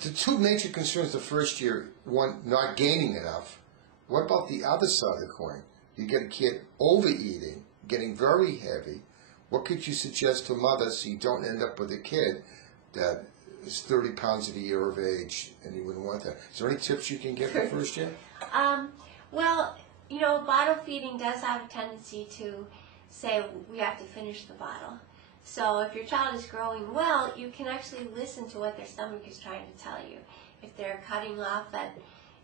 the two major concerns the first year, one, not gaining enough. What about the other side of the coin? You get a kid overeating, getting very heavy. What could you suggest to mothers so you don't end up with a kid that is 30 pounds at a year of age and you wouldn't want that? Is there any tips you can give the first year? Well, you know, bottle feeding does have a tendency to say we have to finish the bottle. So if your child is growing well, you can actually listen to what their stomach is trying to tell you. If they're cutting off at,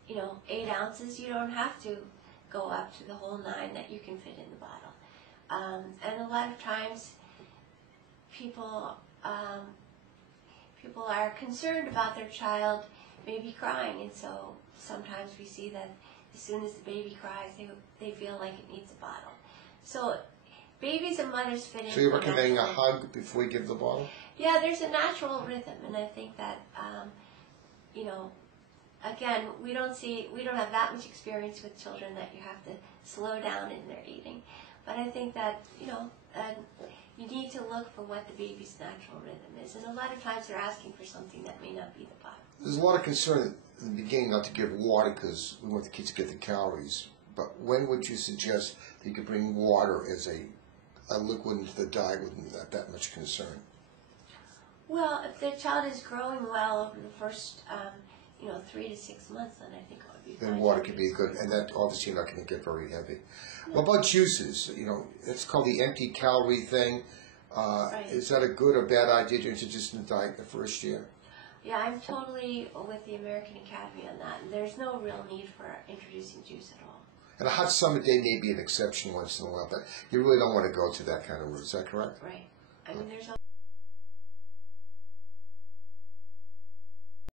8 ounces, you don't have to go up to the whole 9 that you can fit in the bottle. And a lot of times people are concerned about their child maybe crying, and so sometimes we see that as soon as the baby cries, they feel like it needs a bottle. So babies and mothers fit in. So you're recommending a hug before you give the bottle? Yeah, there's a natural rhythm, and I think that, again, we don't have that much experience with children that you have to slow down in their eating. But I think that, you need to look for what the baby's natural rhythm is. And a lot of times they're asking for something that may not be the bottle. There's a lot of concern in the beginning not to give water because we want the kids to get the calories. But when would you suggest that you could bring water as a liquid into the diet with that much concern? Well, if the child is growing well over the first, 3 to 6 months, then I think it would be fine. Then water could be good, and that obviously you're not going to get very heavy. No. What about juices? It's called the empty calorie thing. Right. Is that a good or bad idea to introduce in the diet the first year? Yeah, I'm totally with the American Academy on that. There's no real need for introducing juice at all. And a hot summer day may be an exception once in a while, but you really don't want to go to that kind of route. Is that correct? Right. I mean, there's